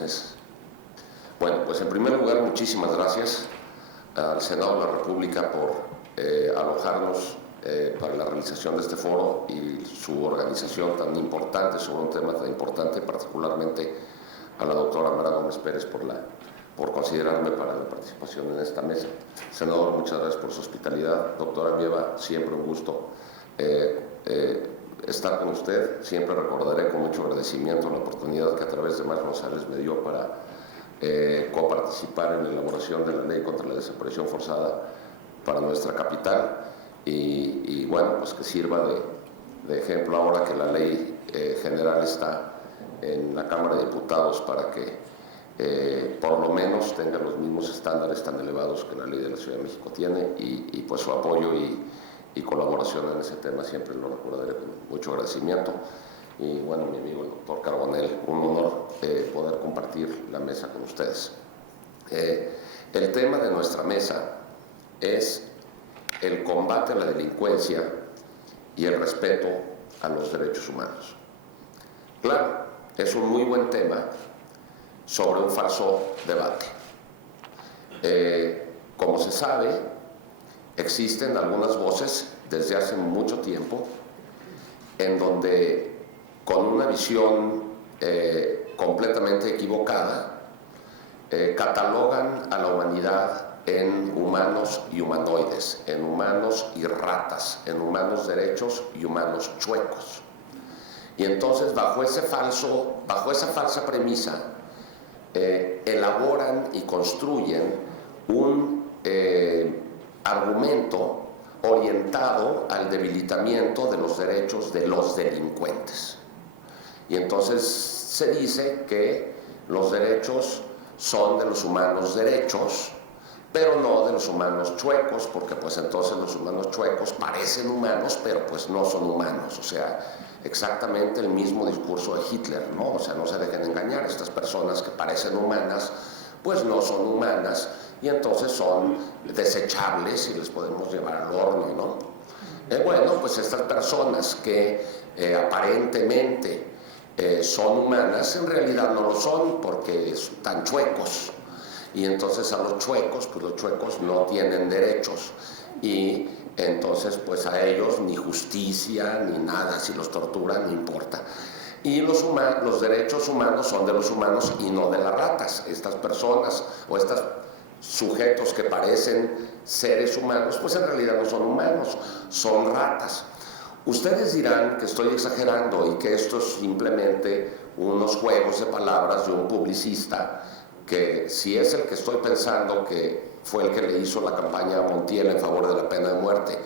ustedes? Bueno, pues en primer lugar, muchísimas gracias al Senado de la República por alojarnos para la realización de este foro y su organización tan importante sobre un tema tan importante, particularmente a la doctora Mara Gómez Pérez por considerarme para la participación en esta mesa. Senador, muchas gracias por su hospitalidad. Doctora Vieva, siempre un gusto estar con usted. Siempre recordaré con mucho agradecimiento la oportunidad que a través de Mar González me dio para coparticipar en la elaboración de la ley contra la desaparición forzada para nuestra capital y bueno, pues que sirva de ejemplo ahora que la ley general está en la Cámara de Diputados para que por lo menos tenga los mismos estándares tan elevados que la ley de la Ciudad de México tiene y pues su apoyo y colaboración en ese tema siempre lo recordaré con mucho agradecimiento. Y bueno, mi amigo el doctor Carbonell, un honor poder compartir la mesa con ustedes. El tema de nuestra mesa es el combate a la delincuencia y el respeto a los derechos humanos. Claro, es un muy buen tema sobre un falso debate. Como se sabe, existen algunas voces desde hace mucho tiempo en donde con una visión completamente equivocada catalogan a la humanidad en humanos y humanoides, en humanos y ratas, en humanos derechos y humanos chuecos. Y entonces bajo esa falsa premisa elaboran y construyen un argumento orientado al debilitamiento de los derechos de los delincuentes. Y entonces se dice que los derechos son de los humanos derechos, pero no de los humanos chuecos, porque pues entonces los humanos chuecos parecen humanos, pero pues no son humanos. O sea, exactamente el mismo discurso de Hitler, ¿no? O sea, no se dejen engañar, estas personas que parecen humanas, pues no son humanas, y entonces son desechables y les podemos llevar al horno, ¿no? Bueno, pues estas personas que aparentemente son humanas, en realidad no lo son porque están chuecos. Y entonces a los chuecos, pues los chuecos no tienen derechos. Y entonces pues a ellos ni justicia ni nada, si los torturan no importa. Y los derechos humanos son de los humanos y no de las ratas. Estas personas o estos sujetos que parecen seres humanos, pues en realidad no son humanos, son ratas. Ustedes dirán que estoy exagerando y que esto es simplemente unos juegos de palabras de un publicista que si es el que estoy pensando que fue el que le hizo la campaña a Montiel en favor de la pena de muerte,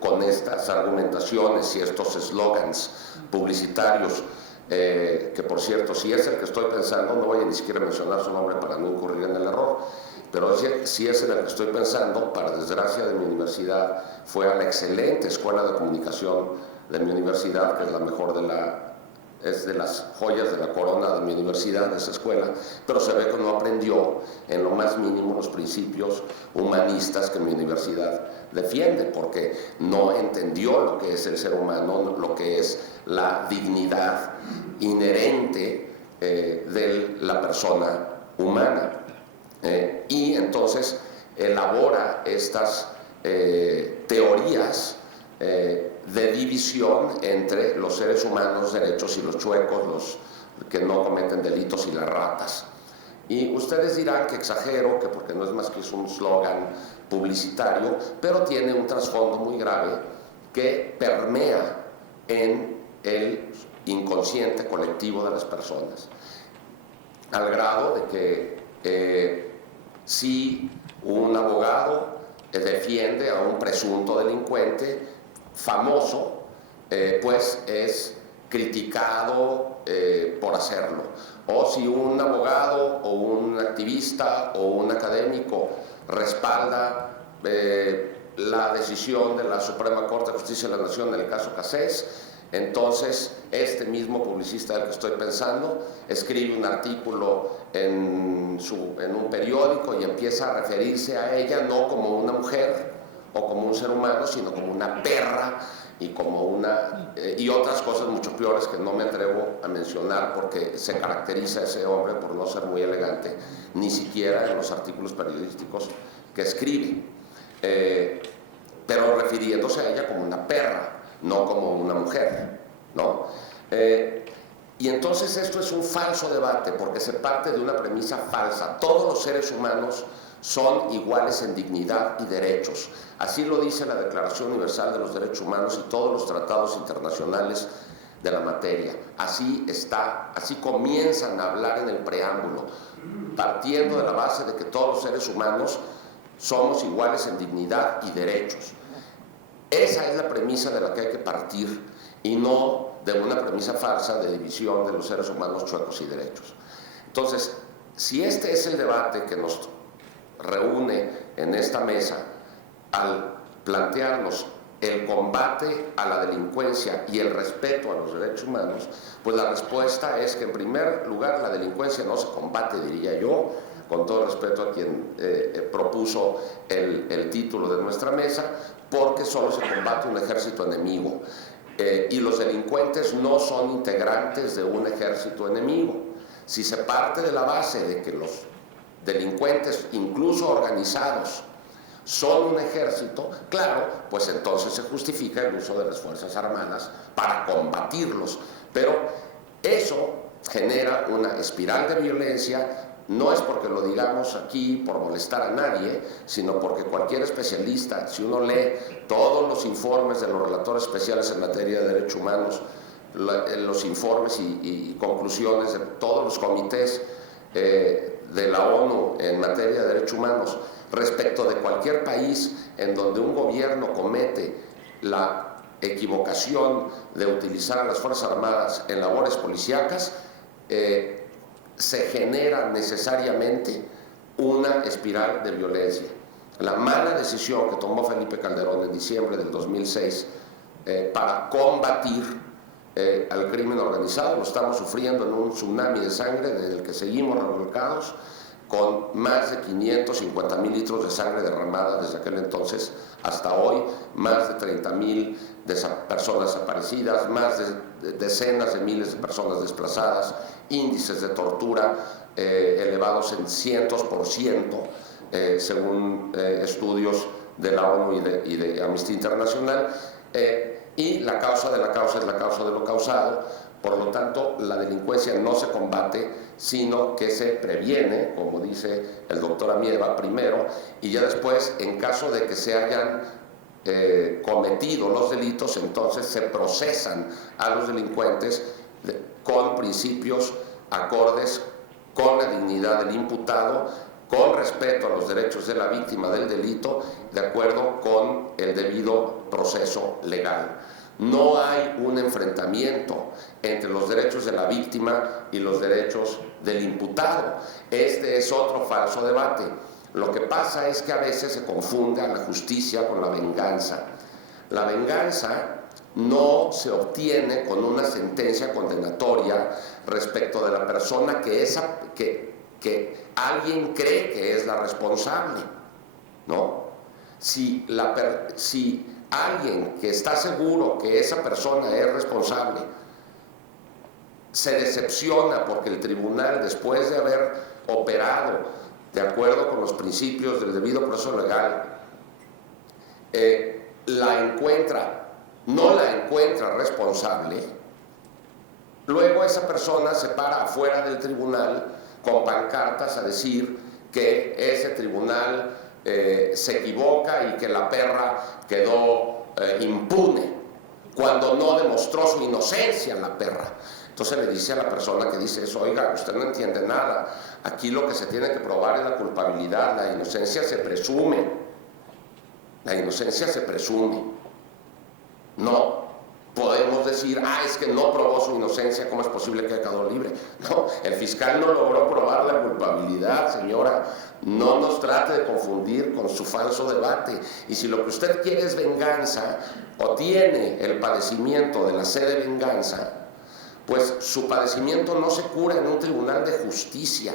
con estas argumentaciones y estos eslogans publicitarios, que por cierto, si es el que estoy pensando, no voy a ni siquiera mencionar su nombre para no incurrir en el error, pero si es en el que estoy pensando, para desgracia de mi universidad, fue a la excelente escuela de comunicación de mi universidad, que es la mejor es de las joyas de la corona de mi universidad, de esa escuela, pero se ve que no aprendió en lo más mínimo los principios humanistas que mi universidad defiende, porque no entendió lo que es el ser humano, lo que es la dignidad inherente de la persona humana. Y entonces elabora estas teorías de división entre los seres humanos derechos y los chuecos, los que no cometen delitos, y las ratas. Y ustedes dirán que exagero, que porque no es más que es un slogan publicitario, pero tiene un trasfondo muy grave que permea en el inconsciente colectivo de las personas, al grado de que si un abogado defiende a un presunto delincuente famoso, pues es criticado por hacerlo. O si un abogado o un activista o un académico respalda la decisión de la Suprema Corte de Justicia de la Nación en el caso Cassés, entonces este mismo publicista del que estoy pensando escribe un artículo en un periódico y empieza a referirse a ella no como una mujer o como un ser humano, sino como una perra y como y otras cosas mucho peores que no me atrevo a mencionar porque se caracteriza ese hombre por no ser muy elegante, ni siquiera en los artículos periodísticos que escribe, pero refiriéndose a ella como una perra, no como una mujer, ¿no? Y entonces esto es un falso debate porque se parte de una premisa falsa. Todos los seres humanos son iguales en dignidad y derechos. Así lo dice la Declaración Universal de los Derechos Humanos y todos los tratados internacionales de la materia. Así está, así comienzan a hablar en el preámbulo, partiendo de la base de que todos los seres humanos somos iguales en dignidad y derechos. Esa es la premisa de la que hay que partir y no de una premisa falsa de división de los seres humanos chuecos y derechos. Entonces, si este es el debate que nos reúne en esta mesa al plantearnos el combate a la delincuencia y el respeto a los derechos humanos, pues la respuesta es que en primer lugar la delincuencia no se combate, diría yo, con todo respeto a quien propuso el título de nuestra mesa, porque solo se combate un ejército enemigo. Y los delincuentes no son integrantes de un ejército enemigo. Si se parte de la base de que los delincuentes, incluso organizados, son un ejército, claro, pues entonces se justifica el uso de las Fuerzas Armadas para combatirlos. Pero eso genera una espiral de violencia. No es porque lo digamos aquí por molestar a nadie, sino porque cualquier especialista, si uno lee todos los informes de los relatores especiales en materia de derechos humanos, los informes y conclusiones de todos los comités de la ONU en materia de derechos humanos, respecto de cualquier país en donde un gobierno comete la equivocación de utilizar a las Fuerzas Armadas en labores policíacas, se genera necesariamente una espiral de violencia. La mala decisión que tomó Felipe Calderón en diciembre del 2006 para combatir al crimen organizado, lo estamos sufriendo en un tsunami de sangre desde el que seguimos revolcados, con más de 550,000 litros de sangre derramada desde aquel entonces hasta hoy, más de 30,000 personas desaparecidas, más de decenas de miles de personas desplazadas, índices de tortura elevados en cientos por ciento, según estudios de la ONU y de Amnistía Internacional, y la causa de la causa es la causa de lo causado. Por lo tanto, la delincuencia no se combate, sino que se previene, como dice el doctor Amieva, primero, y ya después, en caso de que se hayan cometido los delitos, entonces se procesan a los delincuentes con principios acordes con la dignidad del imputado, con respeto a los derechos de la víctima del delito, de acuerdo con el debido proceso legal. No hay un enfrentamiento entre los derechos de la víctima y los derechos del imputado. Este es otro falso debate. Lo que pasa es que a veces se confunde a la justicia con la venganza. La venganza no se obtiene con una sentencia condenatoria respecto de la persona que alguien cree que es la responsable, ¿no? Si alguien que está seguro que esa persona es responsable se decepciona porque el tribunal, después de haber operado de acuerdo con los principios del debido proceso legal, no la encuentra responsable, luego esa persona se para afuera del tribunal con pancartas a decir que ese tribunal se equivoca y que la perra quedó impune, cuando no demostró su inocencia la perra. Entonces le dice a la persona que dice eso: oiga, usted no entiende nada, aquí lo que se tiene que probar es la culpabilidad, la inocencia se presume, no podemos decir, es que no probó su inocencia, ¿cómo es posible que haya quedado libre? No, el fiscal no logró probar la culpabilidad, señora. No nos trate de confundir con su falso debate. Y si lo que usted quiere es venganza, o tiene el padecimiento de la sed de venganza, pues su padecimiento no se cura en un tribunal de justicia.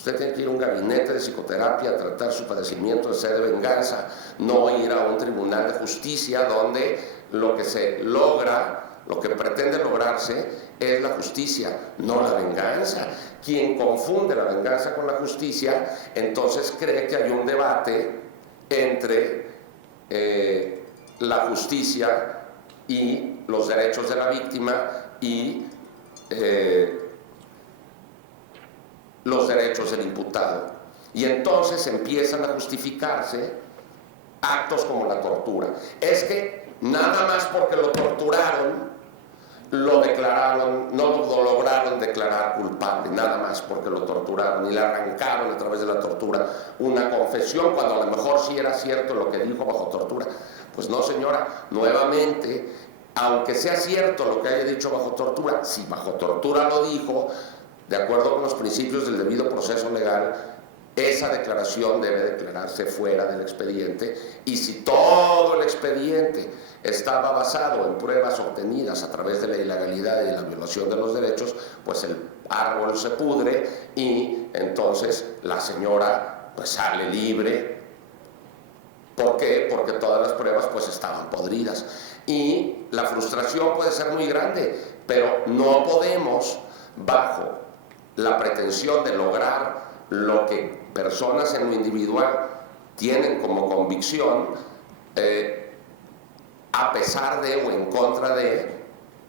Usted tiene que ir a un gabinete de psicoterapia a tratar su padecimiento de sed de venganza, no ir a un tribunal de justicia donde lo que se logra, lo que pretende lograrse es la justicia, no la venganza. Quien confunde la venganza con la justicia, entonces cree que hay un debate entre la justicia y los derechos de la víctima y los derechos del imputado. Y entonces empiezan a justificarse actos como la tortura. Es que nada más porque lo torturaron, lo declararon, no lo lograron declarar culpable, nada más porque lo torturaron y le arrancaron a través de la tortura una confesión, cuando a lo mejor sí era cierto lo que dijo bajo tortura. Pues no, señora, nuevamente, aunque sea cierto lo que haya dicho bajo tortura, si bajo tortura lo dijo, de acuerdo con los principios del debido proceso legal, esa declaración debe declararse fuera del expediente, y si todo el expediente estaba basado en pruebas obtenidas a través de la ilegalidad y de la violación de los derechos, pues el árbol se pudre y entonces la señora pues sale libre. ¿Por qué? Porque todas las pruebas pues estaban podridas. Y la frustración puede ser muy grande, pero no podemos, bajo la pretensión de lograr lo que personas en lo individual tienen como convicción, a pesar de o en contra de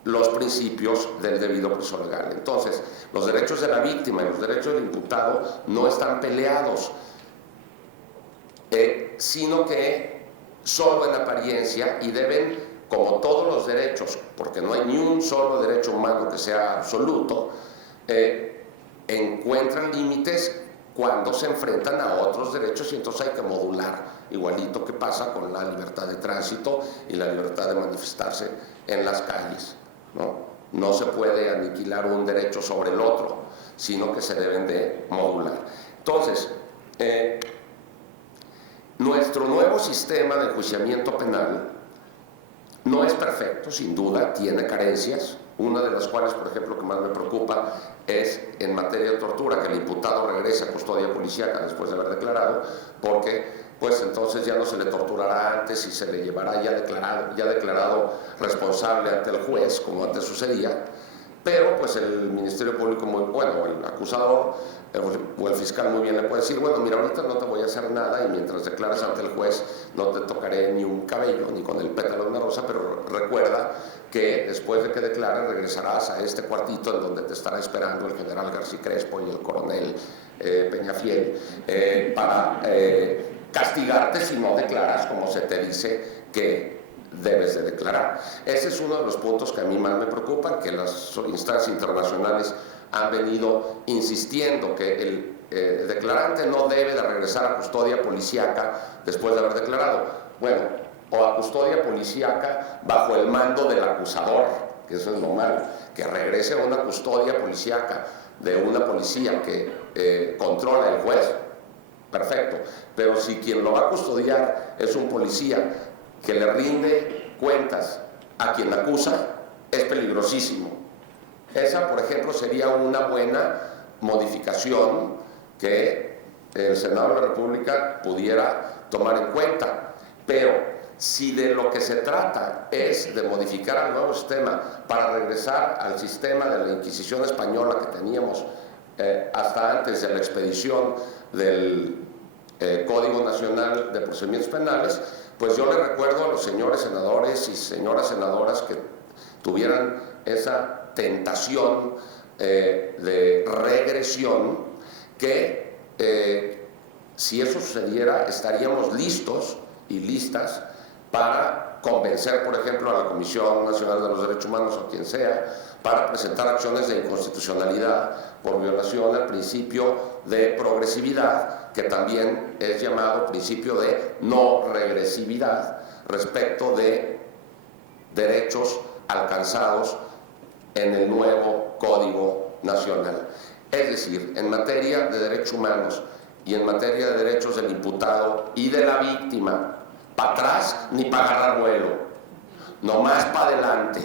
los principios del debido proceso legal. Entonces, los derechos de la víctima y los derechos del imputado no están peleados, sino que solo en apariencia, y deben, como todos los derechos, porque no hay ni un solo derecho humano que sea absoluto, encuentran límites cuando se enfrentan a otros derechos, y entonces hay que modular, igualito que pasa con la libertad de tránsito y la libertad de manifestarse en las calles, ¿no? No se puede aniquilar un derecho sobre el otro, sino que se deben de modular. Entonces, nuestro nuevo sistema de enjuiciamiento penal no es perfecto, sin duda, tiene carencias, una de las cuales, por ejemplo, que más me preocupa es en materia de tortura, que el imputado regrese a custodia policíaca después de haber declarado, porque pues entonces ya no se le torturará antes y se le llevará ya declarado responsable ante el juez, como antes sucedía. Pero pues el Ministerio Público, muy bueno, el acusador o el fiscal muy bien le puede decir, bueno, mira, ahorita no te voy a hacer nada y mientras declaras ante el juez no te tocaré ni un cabello, ni con el pétalo de una rosa, pero recuerda que después de que declares regresarás a este cuartito en donde te estará esperando el general García Crespo y el coronel Peñafiel para castigarte si no declaras como se te dice que debes de declarar. Ese es uno de los puntos que a mí más me preocupan, que las instancias internacionales han venido insistiendo que el declarante no debe de regresar a custodia policíaca después de haber declarado. Bueno, o a custodia policíaca bajo el mando del acusador, que eso es normal, que regrese a una custodia policíaca de una policía que controla el juez, perfecto, pero si quien lo va a custodiar es un policía que le rinde cuentas a quien la acusa, es peligrosísimo. Esa, por ejemplo, sería una buena modificación que el Senado de la República pudiera tomar en cuenta. Pero si de lo que se trata es de modificar el nuevo sistema para regresar al sistema de la Inquisición española que teníamos hasta antes de la expedición del Código Nacional de Procedimientos Penales, pues yo le recuerdo a los señores senadores y señoras senadoras que tuvieran esa tentación de regresión, que si eso sucediera estaríamos listos y listas para convencer, por ejemplo, a la Comisión Nacional de los Derechos Humanos o quien sea, para presentar acciones de inconstitucionalidad por violación al principio de progresividad, que también es llamado principio de no regresividad respecto de derechos alcanzados en el nuevo Código Nacional. Es decir, en materia de derechos humanos y en materia de derechos del imputado y de la víctima, para atrás ni para agarrar vuelo, nomás para adelante.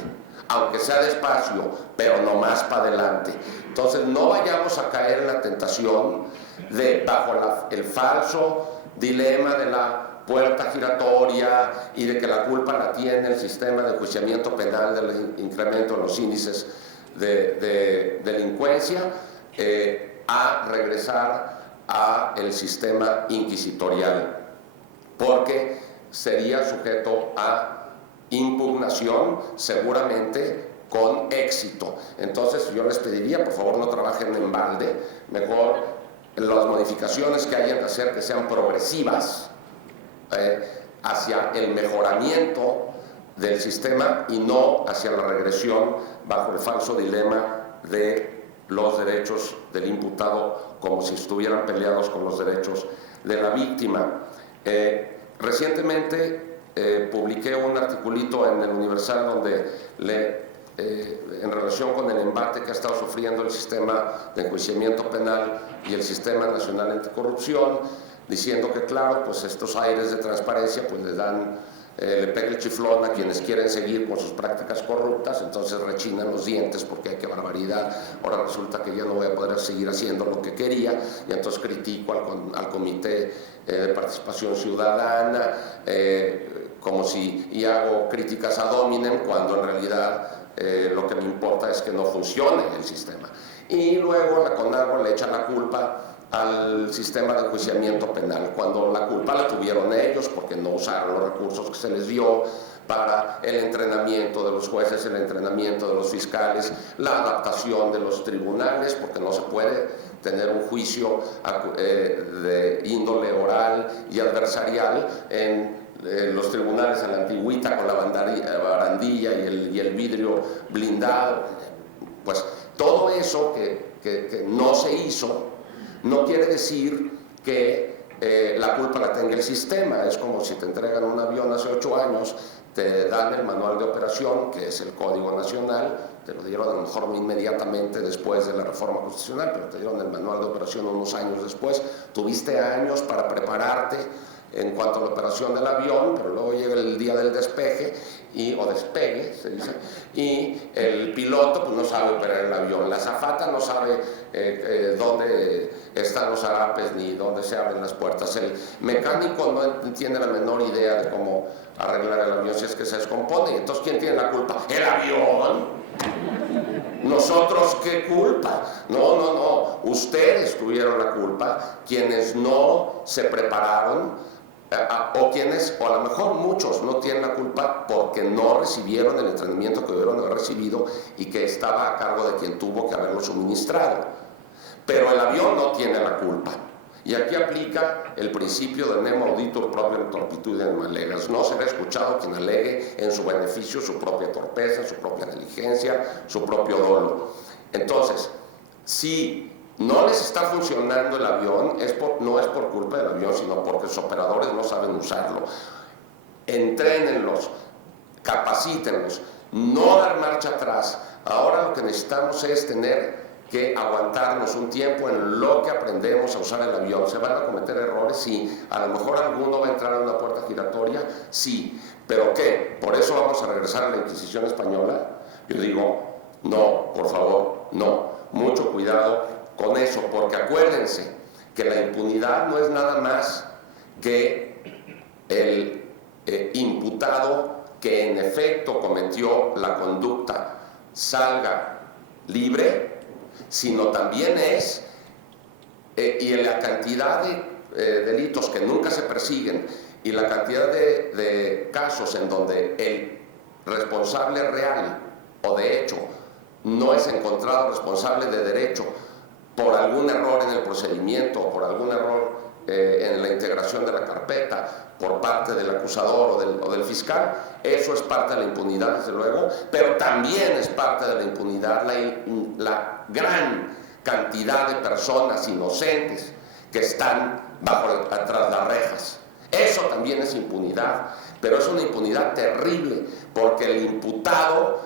aunque sea despacio, pero no más para adelante. Entonces no vayamos a caer en la tentación de, bajo el falso dilema de la puerta giratoria y de que la culpa la tiene el sistema de enjuiciamiento penal del incremento en los índices de delincuencia, a regresar al sistema inquisitorial, porque sería sujeto a impugnación seguramente con éxito. Entonces yo les pediría, por favor, no trabajen en balde, mejor las modificaciones que hayan que hacer que sean progresivas hacia el mejoramiento del sistema y no hacia la regresión bajo el falso dilema de los derechos del imputado como si estuvieran peleados con los derechos de la víctima. Recientemente publiqué un articulito en el Universal donde en relación con el embate que ha estado sufriendo el sistema de enjuiciamiento penal y el Sistema Nacional Anticorrupción, diciendo que claro, pues estos aires de transparencia pues le pega el chiflón a quienes quieren seguir con sus prácticas corruptas, entonces rechinan los dientes porque hay que barbaridad, ahora resulta que ya no voy a poder seguir haciendo lo que quería, y entonces critico al Comité de Participación Ciudadana, y hago críticas ad hominem, cuando en realidad lo que me importa es que no funcione el sistema. Y luego la CONAGO le echa la culpa al sistema de enjuiciamiento penal, cuando la culpa la tuvieron ellos porque no usaron los recursos que se les dio para el entrenamiento de los jueces, el entrenamiento de los fiscales, la adaptación de los tribunales, porque no se puede tener un juicio de índole oral y adversarial en los tribunales en la antigüita con la barandilla y el vidrio blindado. Pues todo eso que no se hizo no quiere decir que la culpa la tenga el sistema. Es como si te entregan un avión hace 8 años, te dan el manual de operación, que es el Código Nacional, te lo dieron a lo mejor inmediatamente después de la reforma constitucional, pero te dieron el manual de operación unos años después, tuviste años para prepararte en cuanto a la operación del avión, pero luego llega el día del despegue, o despegue, se dice, y el piloto pues no sabe operar el avión, la azafata no sabe dónde están los harapes ni dónde se abren las puertas, el mecánico no tiene la menor idea de cómo arreglar el avión si es que se descompone, y entonces ¿quién tiene la culpa? ¡El avión! ¿Nosotros qué culpa? No, ustedes tuvieron la culpa, quienes no se prepararon, o quienes, o a lo mejor muchos, no tienen la culpa porque no recibieron el entrenamiento que debieron haber recibido y que estaba a cargo de quien tuvo que haberlo suministrado. Pero el avión no tiene la culpa. Y aquí aplica el principio de nemo auditur proprium turpitudinem allegas. No será escuchado quien alegue en su beneficio su propia torpeza, su propia negligencia, su propio dolo. Entonces, si no les está funcionando el avión, no es por culpa del avión, sino porque sus operadores no saben usarlo. Entrénenlos, capacítenlos, no dar marcha atrás. Ahora lo que necesitamos es tener que aguantarnos un tiempo en lo que aprendemos a usar el avión. ¿Se van a cometer errores? Sí. A lo mejor alguno va a entrar a una puerta giratoria, sí. ¿Pero qué? ¿Por eso vamos a regresar a la Inquisición española? Yo digo, no, por favor, no. Mucho cuidado con eso, porque acuérdense que la impunidad no es nada más que el imputado que en efecto cometió la conducta salga libre, sino también es, y en la cantidad de delitos que nunca se persiguen y la cantidad de casos en donde el responsable real o de hecho no es encontrado responsable de derecho por algún error en el procedimiento, por algún error en la integración de la carpeta, por parte del acusador o del fiscal, eso es parte de la impunidad, desde luego, pero también es parte de la impunidad la gran cantidad de personas inocentes que están atrás las rejas. Eso también es impunidad, pero es una impunidad terrible, porque el imputado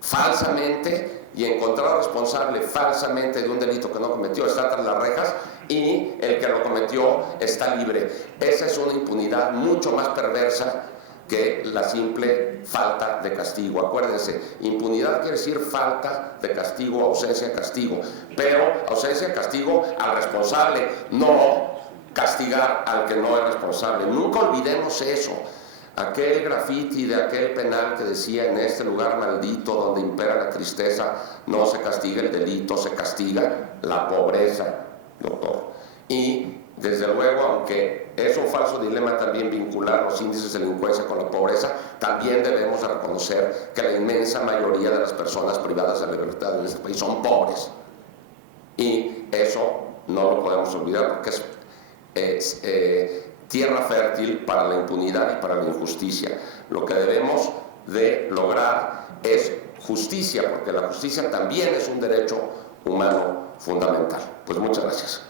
falsamente y encontrado responsable falsamente de un delito que no cometió está tras las rejas, y el que lo cometió está libre. Esa es una impunidad mucho más perversa que la simple falta de castigo. Acuérdense, impunidad quiere decir falta de castigo, ausencia de castigo, pero ausencia de castigo al responsable, no castigar al que no es responsable. Nunca olvidemos eso. Aquel grafiti de aquel penal que decía: en este lugar maldito donde impera la tristeza, no se castiga el delito, se castiga la pobreza, doctor. Y desde luego, aunque es un falso dilema también vincular los índices de delincuencia con la pobreza, también debemos reconocer que la inmensa mayoría de las personas privadas de la libertad en este país son pobres. Y eso no lo podemos olvidar, porque es tierra fértil para la impunidad y para la injusticia. Lo que debemos de lograr es justicia, porque la justicia también es un derecho humano fundamental. Pues muchas gracias.